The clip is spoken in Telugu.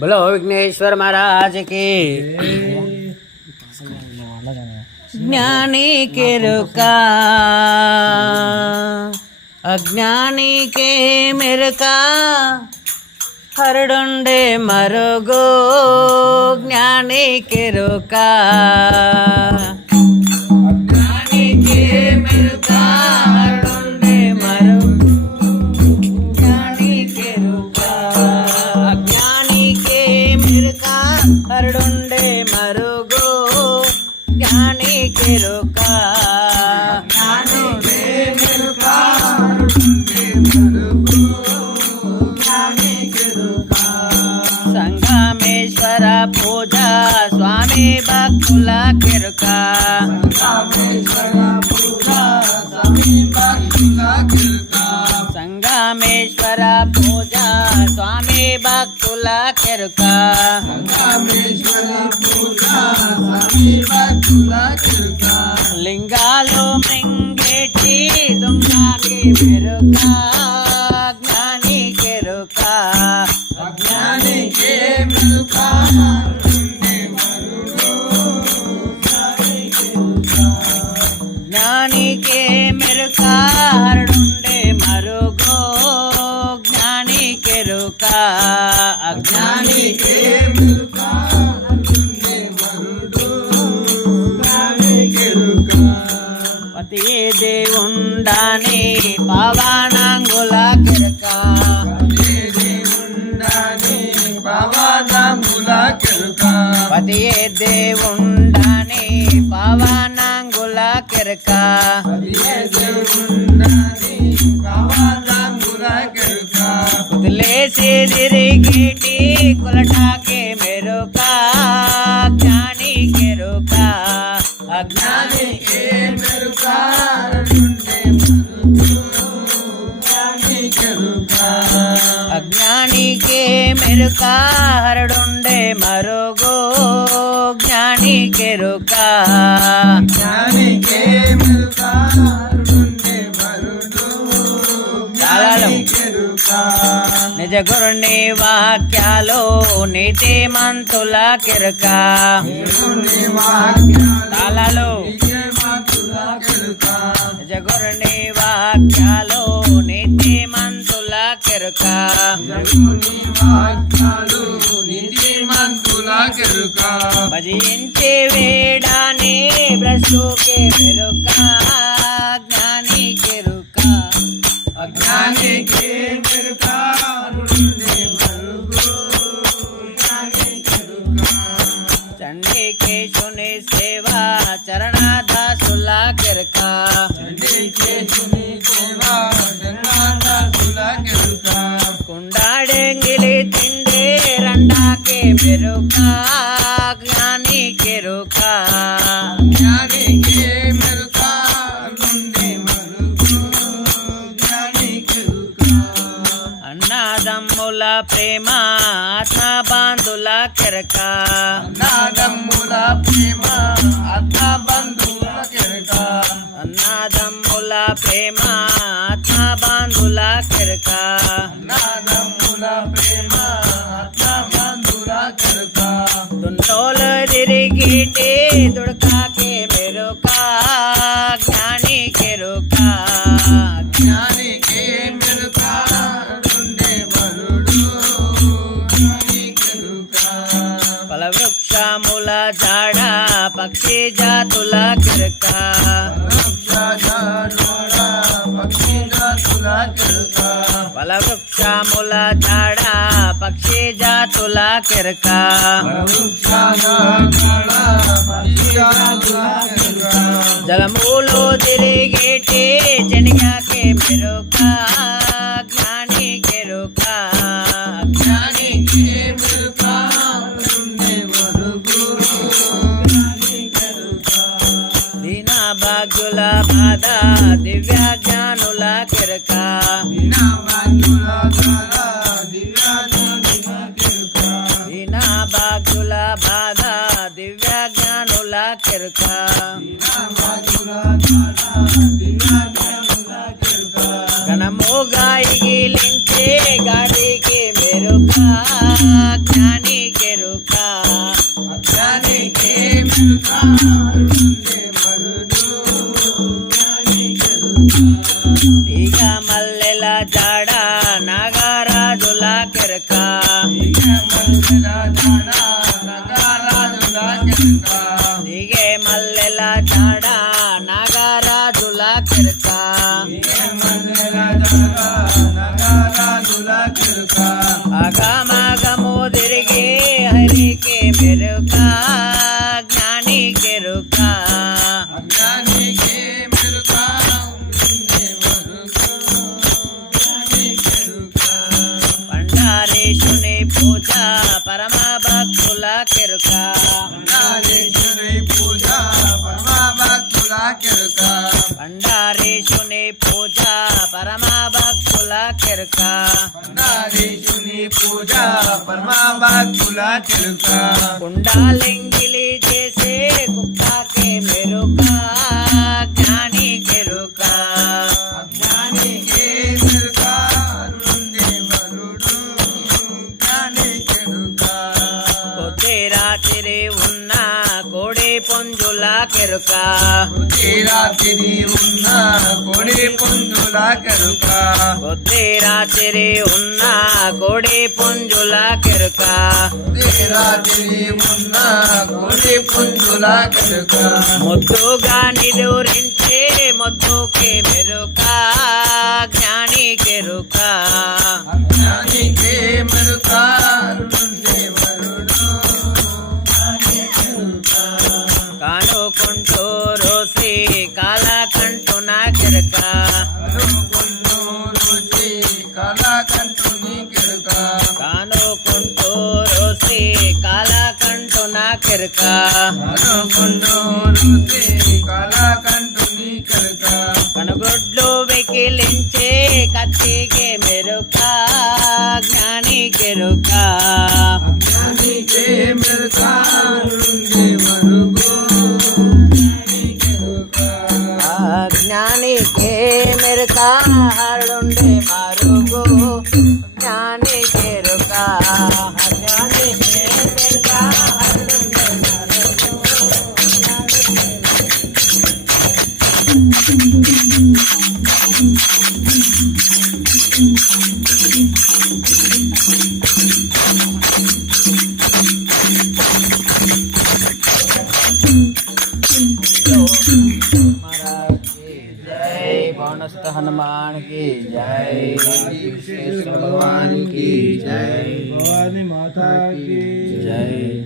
बोलो विघ्नेश्वर महाराज की। ज्ञानी के रुका अज्ञानी के मिरका हरडुंडे मरुगो ज्ञानी के रुका अज्ञानी के मिरका हरडुंडे मरुगो ज्ञानी के रुका अज्ञानी के मिरका हरडुंडे मरुगो ज्ञानी के रुका సంగమేశ్వర పూజ స్వామి భక్తుల కిరుక సంగమేశ్వర పూజ స్వామి భక్తుల కిరుక లింగాలు మింగేటి దొంగకి మెరుక జ్ఞాని కెరుక अज्ञानी के मिलका ज्ञानी के मिलका हरडुंडे मरुगो ज्ञानी के रुका अज्ञानी के मिलका हरडुंडे मरुगो ज्ञानी के रुका पतिये देवुंडानी पावानांगुल किरका పతియే దేవుండాని పవనాంగుల కిరక కుదిలేసి తిరిగిటి కులటాకే మెరుక జ్ఞాని కెరుక అజ్ఞాని కే మెరుక अज्ञानी के मिरका हरडुंडे मरुगो ज्ञानी के रुका ज्ञानी के मिरका हरडुंडे मरुगो ज्ञानी के रुका निज गुरुनि वाक्यालो नीति मंतुल किरका तालालो निज गुरुनि वाक्यालो नीति मंतुल किरका భజించే వేడానే బ్రష్టుకే మెరుక జ్ఞాని కెరుక అజ్ఞాని కే మెరుక చండి కేశుని సేవా చరణదాసుల కిరక కుండాడెంగిలి తిండే రండాకే మెరుక జ్ఞాని కెరుక జ్ఞాని కే మెరుక అన్నదమ్ముల ప్రేమ ఆత్మ బంధుల కిరక అన్నదమ్ముల ప్రేమ ఆత్మ బంధుల కిరక అన్నదమ్ముల ప్రేమ ఆత్మ బంధుల కిరక అన్నదమ్ముల ప్రేమ ఆత్మ బంధుల కిరక దున్నోలు తిరిగిటి దుడకాకే మెరుక జ్ఞాని కెరుక జ్ఞాని కే మెరుక వృక్షముల జాడ పక్షి జాతుల కిరక ఫల వృక్షముల జాడ పక్షి జాతుల కిరక జలమూలు తిరిగేటి జనియాకే మెరుక జ్ఞాని కెరుక జ్ఞాని కే మెరుక భాగ్యుల బాధ దివ్య జ్ఞానుల కిరక దీనా భాగ్యుల బాధ దివ్య జ్ఞానుల కిరక ఇక మల్లెల జాడ నాగరాజుల కెరక దిగే మల్లెల జాడ నాగరాజుల కెరక అగమగము తిరిగి హరికి మెరుక జ్ఞాని కెరుక పండారేశుని పూజ పరమ భక్తుల కెరుక పండారేశుని పూజ పరమ భక్తుల కెరుక కుండాలింగిలి చేసే కుక్కకే మెరుక జ్ఞాని కెరుక కొద్ది రాత్రి ఉన్న కోడి పుంజుల కెరుక కొద్ది రాత్రి ఉన్న కోడి పుంజుల కెరుక ముద్దుగా నిదురించే ముద్దుకే మెరుక జ్ఞాని కెరుక కానుకుంటూ రోసి కాలకంటున కెరక కానుకుంటూ రోసి కాలకంటున కెరక కనుగొడ్లు వెకిలించే కత్తికే మెరుక జ్ఞాని కెరుక జ్ఞానికే మెరుక హరుండే మరుగు జ్ఞాని కెరుక జ్ఞానికే మెరుక హరుండే पौनस्त हनुमान की जय, भगवान की जय, भवानी माता की जय।